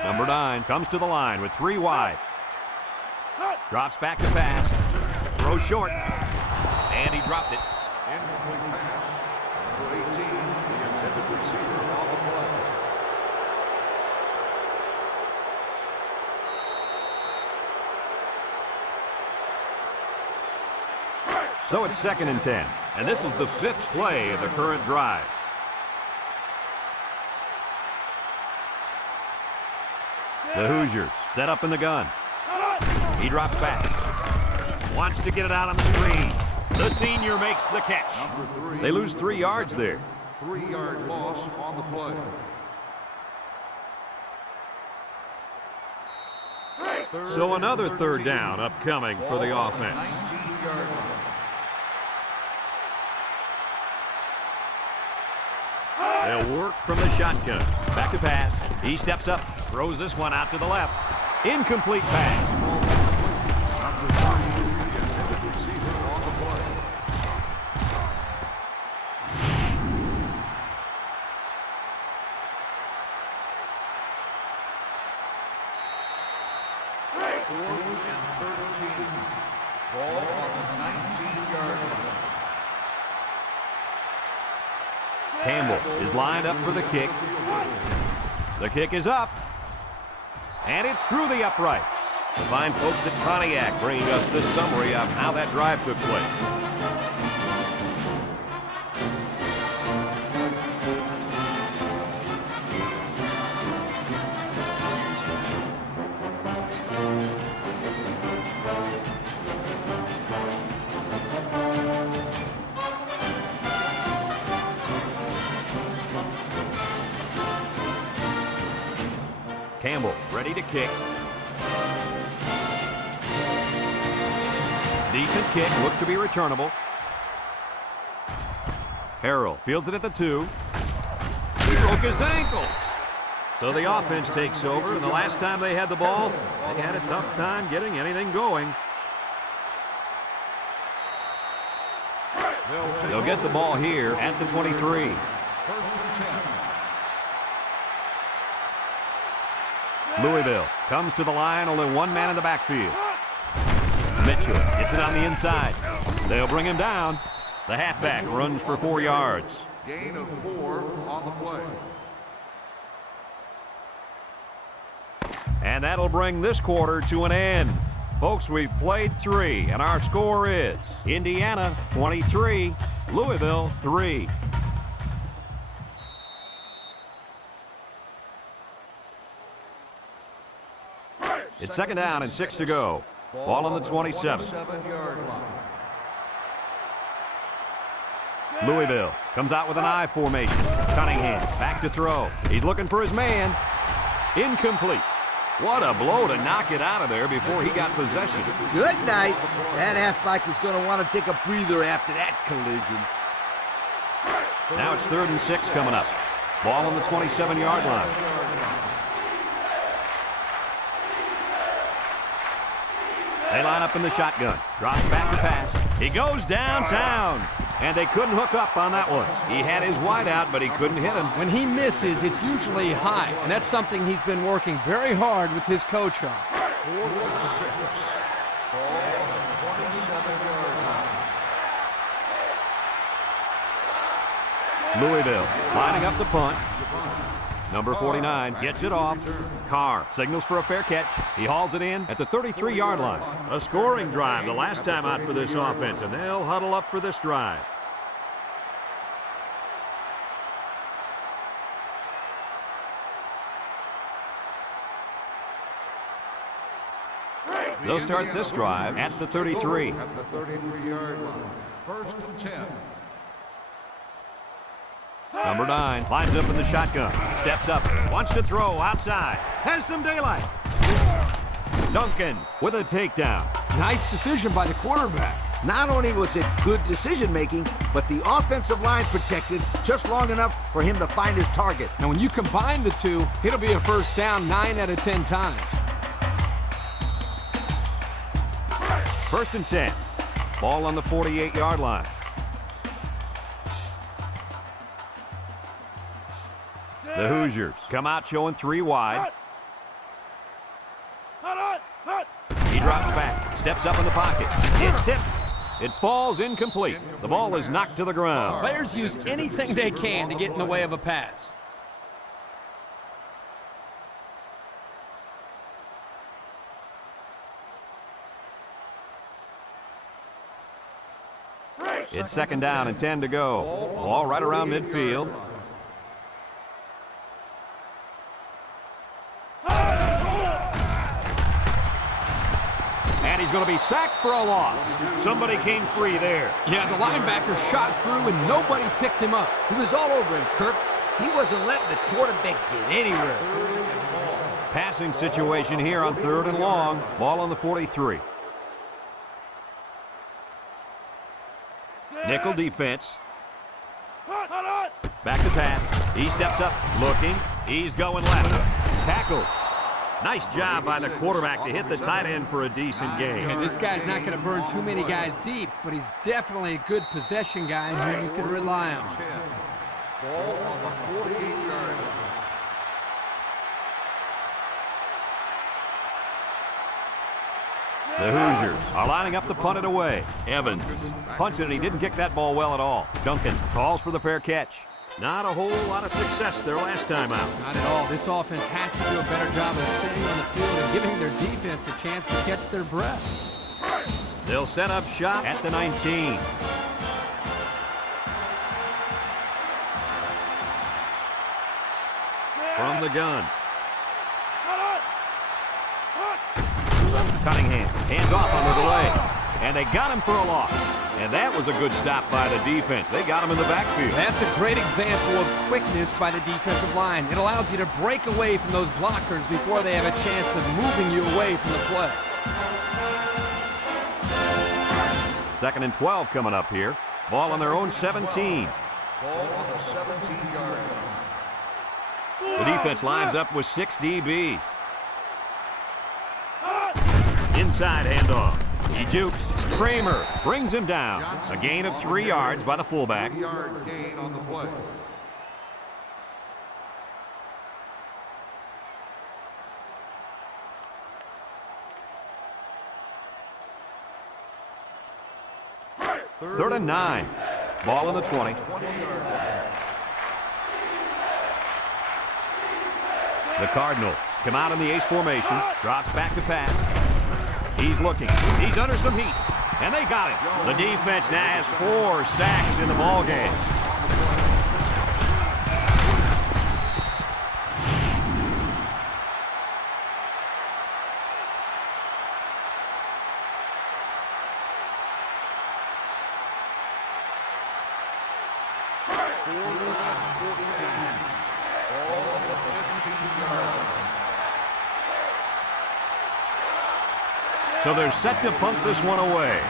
Number 9 comes to the line with 3 wide. Drops back to pass. Throws short. And he dropped it. Incomplete pass. Number 18, the intended receiver on the play. So it's second and 10. And this is the 5th play of the current drive. The Hoosiers set up in the gun. He drops back. Wants to get it out on the screen. The senior makes the catch. Number 3. They lose 3 yards there. 3-yard loss on the play. So another third down upcoming for the offense. 19-yard line. They'll work from the shotgun. Back to pass. He steps up. Throws this one out to the left. Incomplete pass. Number 3, the intended receiver on the play. Fourth and 13. Ball on the 19-yard line. Campbell is lined up for the kick. The kick is up. And it's through the uprights. The fine folks at Pontiac bringing us this summary of how that drive took place. Campbell ready to kick. Decent kick, looks to be returnable. Harrell fields it at the 2. He broke his ankles. So the offense takes over, and the last time they had the ball, they had a tough time getting anything going. They'll get the ball here at the 23. First and 10. Louisville comes to the line, only one man in the backfield. Mitchell gets it on the inside. They'll bring him down. The halfback runs for 4 yards. Gain of 4 on the play. And that'll bring this quarter to an end. Folks, we've played 3, and our score is Indiana 23, Louisville 3. It's second down and 6 to go. Ball on the 27. 27-yard line. Louisville comes out with an I formation. Cunningham back to throw. He's looking for his man. Incomplete. What a blow to knock it out of there before he got possession. Good night. That halfback is going to want to take a breather after that collision. Now it's 3rd and 6 coming up. Ball on the 27-yard line. They line up in the shotgun. Drops back to pass. He goes downtown. And they couldn't hook up on that one. He had his wide out, but he couldn't hit him. When he misses, it's usually high, and that's something he's been working very hard with his coach on. 4th and 6. Ball on the 27-yard line. Louisville lining up the punt. Number 49 gets it off. Carr signals for a fair catch. He hauls it in at the 33-yard line. A scoring drive the last time out for this offense, and they'll huddle up for this drive. They'll start this drive at the 33. At the 33-yard line. 1st and 10. Number 9 lines up in the shotgun. Steps up. Wants to throw outside. Has some daylight. Duncan with a takedown. Nice decision by the quarterback. Not only was it good decision-making, but the offensive line protected just long enough for him to find his target. Now, when you combine the two, it'll be a first down 9 out of 10 times. 1st and 10. Ball on the 48-yard line. The Hoosiers come out showing 3 wide. He drops back, steps up in the pocket. It's tipped. It falls incomplete. The ball is knocked to the ground. Players use anything they can to get in the way of a pass. It's 2nd down and 10 to go. Ball right around midfield. And he's going to be sacked for a loss. Somebody came free there. Yeah, the linebacker shot through and nobody picked him up. He was all over him, Kirk. He wasn't letting the quarterback get anywhere. Passing situation here on 3rd and long. Ball on the 43. Nickel defense. Back to pass. He steps up, looking. He's going left. Tackle. Nice job by the quarterback to hit the tight end for a decent gain. Yeah, this guy's not going to burn too many guys deep, but he's definitely a good possession guy who you can rely on. 10. Ball on the 48-yard line. The Hoosiers are lining up to punt it away. Evans punts it, and he didn't kick that ball well at all. Duncan calls for the fair catch. Not a whole lot of success their last time out. Not at all. This offense has to do a better job of staying on the field and giving their defense a chance to catch their breath. They'll set up shop at the 19. From the gun. Cunningham hands off on the delay. And they got him for a loss. And that was a good stop by the defense. They got him in the backfield. That's a great example of quickness by the defensive line. It allows you to break away from those blockers before they have a chance of moving you away from the play. 2nd and 12 coming up here. Ball on their own 17. Ball on the 17-yard line. The defense lines up with 6 DBs. Inside handoff. He jukes. Kramer brings him down. A gain of 3 yards by the fullback. 3-yard gain on the play. Third and 9. Ball in the 20. The Cardinals come out in the ace formation. Drops back to pass. He's looking. He's under some heat. And they got him. The defense now has 4 sacks in the ballgame. So they're set to punt this one away.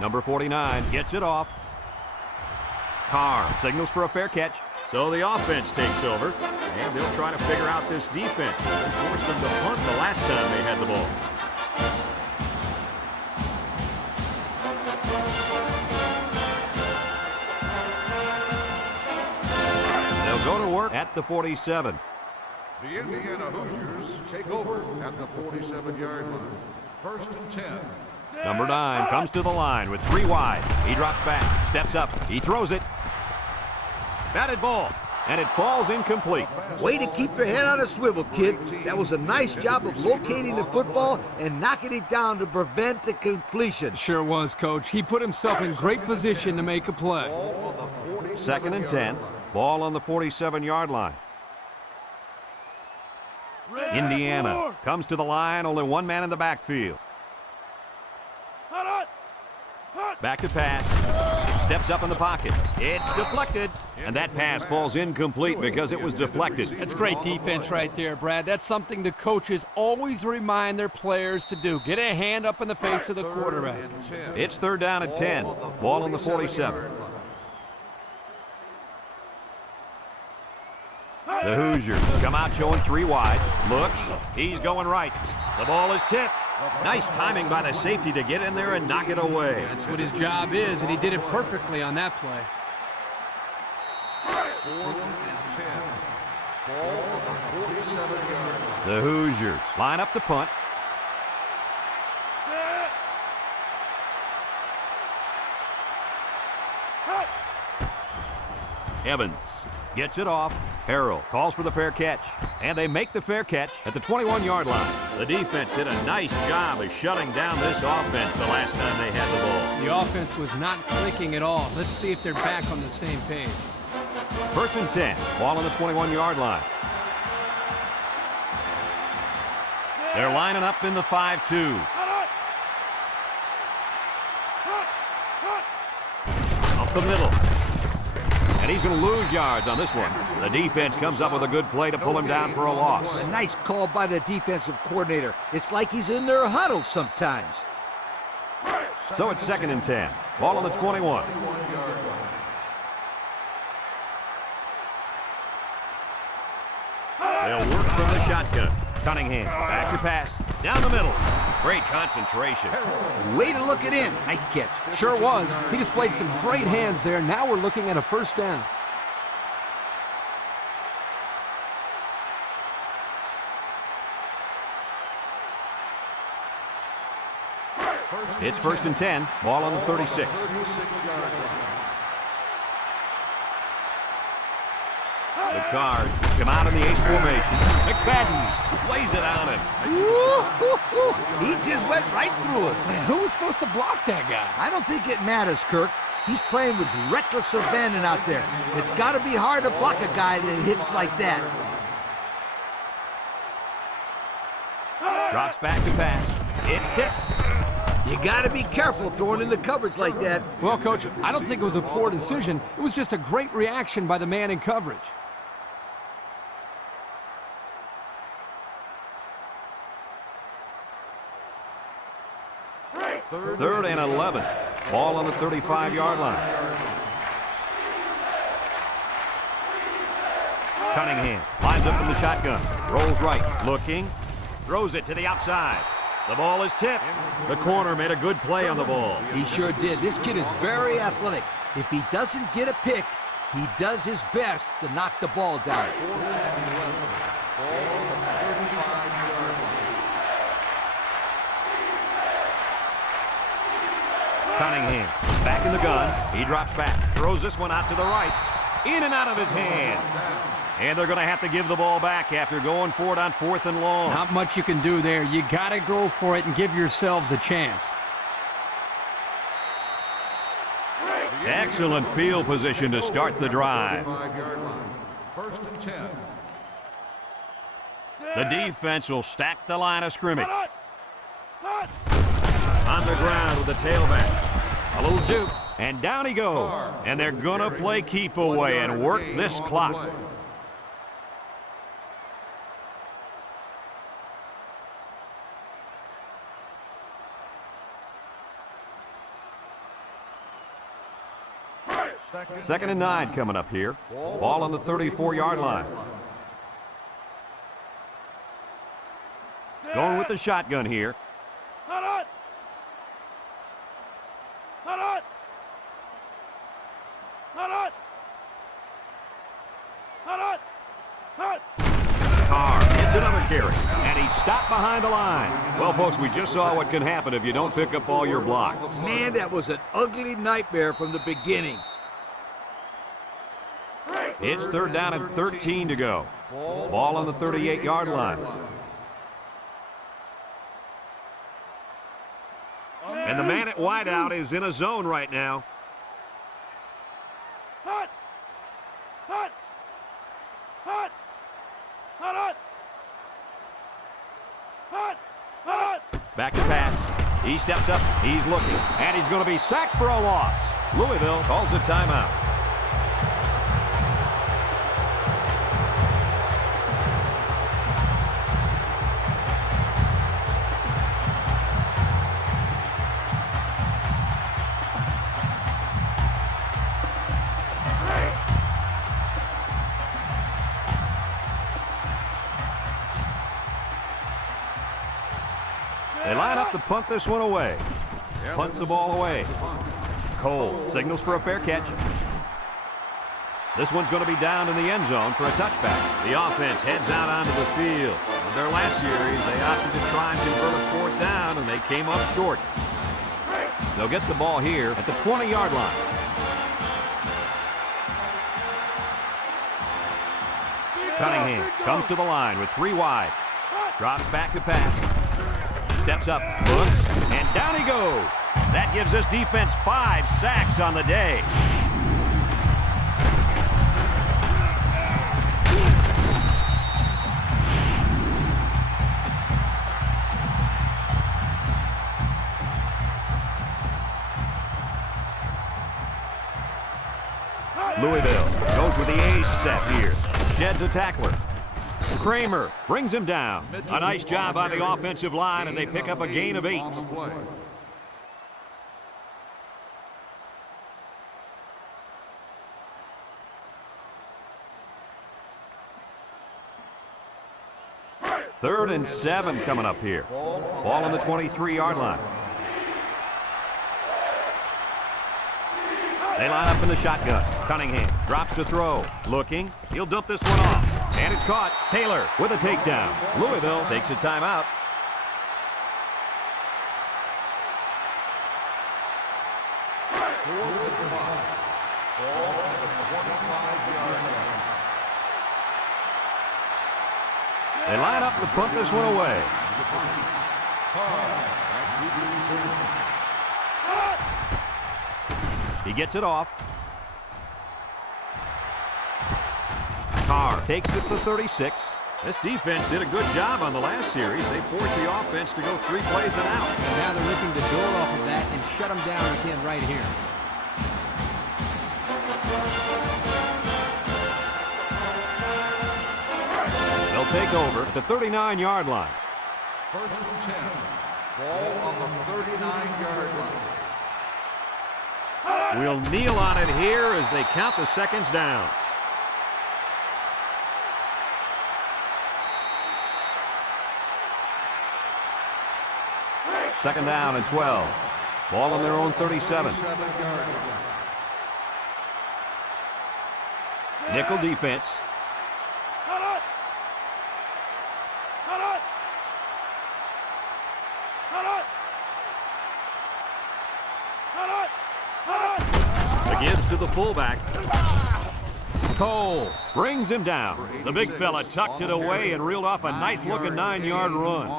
Number 49 gets it off. Carr signals for a fair catch. So the offense takes over, and they'll try to figure out this defense. They forced them to punt the last time they had the ball. They'll go to work at the 47. The Indiana Hoosiers take over at the 47-yard line. 1st and 10. Number 9 comes to the line with 3 wide. He drops back, steps up, he throws it. Batted ball, and it falls incomplete. Way to keep your head on a swivel, kid. That was a nice job of locating the football and knocking it down to prevent the completion. Sure was, Coach. He put himself in great position to make a play. 2nd and 10. Ball on the 47-yard line. Indiana comes to the line, only 1 man in the backfield. Back to pass. Steps up in the pocket. It's deflected. And that pass falls incomplete because it was deflected. That's great defense right there, Brad. That's something the coaches always remind their players to do. Get a hand up in the face of the quarterback. It's 3rd down and 10. Ball on the 47. The Hoosiers come out showing 3 wide. Looks. He's going right. The ball is tipped. Nice timing by the safety to get in there and knock it away. That's what his job is, and he did it perfectly on that play. 4th and 10. Ball on the 47-yard line. The Hoosiers line up to punt. Evans gets it off. Harrell calls for the fair catch, and they make the fair catch at the 21-yard line. The defense did a nice job of shutting down this offense the last time they had the ball. The offense was not clicking at all. Let's see if they're back on the same page. 1st and 10, ball on the 21-yard line. They're lining up in the 5-2. Up the middle. And he's going to lose yards on this one. The defense comes up with a good play to pull him down for a loss. A nice call by the defensive coordinator. It's like he's in their huddle sometimes. So it's 2nd and 10. Ball on the 21. They'll work from the shotgun. Cunningham, back to pass. Down the middle. Great concentration. Way to look it in. Nice catch. Sure was. He displayed some great hands there. Now we're looking at a 1st down. It's 1st and 10. Ball on the 36. The Cards come out in the ace formation. McFadden lays it on him. He just went right through him. Man, who was supposed to block that guy? I don't think it matters, Kirk. He's playing with reckless abandon out there. It's got to be hard to block a guy that hits like that. Drops back to pass. It's tipped. You got to be careful throwing into coverage like that. Well, Coach, I don't think it was a poor decision. It was just a great reaction by the man in coverage. 3rd and 11. Ball on the 35-yard line. Cunningham lines up from the shotgun. Rolls right. Looking. Throws it to the outside. The ball is tipped. The corner made a good play on the ball. He sure did. This kid is very athletic. If he doesn't get a pick, he does his best to knock the ball down. Cunningham back in the gun. He drops back. Throws this one out to the right. In and out of his hand. And they're going to have to give the ball back after going for it on 4th and long. Not much you can do there. You got to go for it and give yourselves a chance. Excellent field position to start the drive. 1st and 10. The defense will stack the line of scrimmage. On the ground with the tailback. A little juke, and down he goes. And they're going to play keep away and work this clock. Second and 9 coming up here. Ball on the 34-yard line. Going with the shotgun here. Carr gets another carry, and he's stopped behind the line. Well, folks, we just saw what can happen if you don't pick up all your blocks. Man, that was an ugly nightmare from the beginning. It's third down and 13 to go. Ball on the 38-yard line. And the man at wideout is in a zone right now. Back to pass. He steps up. He's looking. And he's going to be sacked for a loss. Louisville calls a timeout. They line up to punt this one away. Punts the ball away. Cole signals for a fair catch. This one's going to be down in the end zone for a touchback. The offense heads out onto the field. In their last series, they opted to try and convert a fourth down, and they came up short. They'll get the ball here at the 20-yard line. Cunningham comes to the line with 3 wide. Drops back to pass. Steps up, looks, and down he goes. That gives this defense 5 sacks on the day. Louisville goes with the A's set here. Sheds a tackler. Kramer brings him down. A nice job on the offensive line, and they pick up a gain of 8. Third and 7 coming up here. Ball on the 23-yard line. They line up in the shotgun. Cunningham drops to throw. Looking. He'll dump this one off. And it's caught. Taylor with a takedown. Louisville takes a timeout. They line up to punt this one away. He gets it off. Carr takes it to 36. This defense did a good job on the last series. They forced the offense to go 3 plays and out. And now they're looking to build off of that and shut them down again right here. They'll take over at the 39-yard line. First and 10. Ball on the 39-yard line. We'll kneel on it here as they count the seconds down. Second down and 12. Ball on their own 37. Nickel defense. Gives to the fullback. Cole brings him down. The big fella tucked it away and reeled off a nice-looking 9-yard run.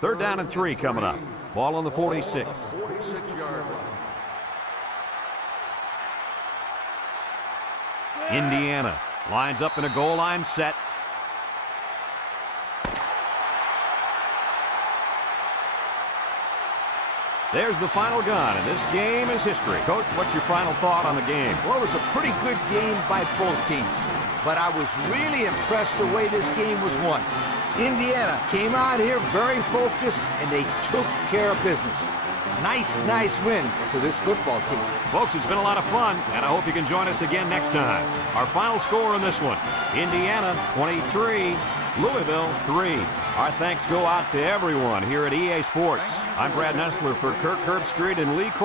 Third down and 3 coming up. Ball on the 46. 46-yard line. Indiana lines up in a goal line set. There's the final gun, and this game is history. Coach, what's your final thought on the game? Well, it was a pretty good game by both teams, but I was really impressed the way this game was won. Indiana came out here very focused, and they took care of business. Nice win for this football team. Folks, it's been a lot of fun, and I hope you can join us again next time. Our final score in this one, Indiana 23, Louisville 3. Our thanks go out to everyone here at EA Sports. I'm Brad Nessler for Kirk Herbstreit and Lee Corso.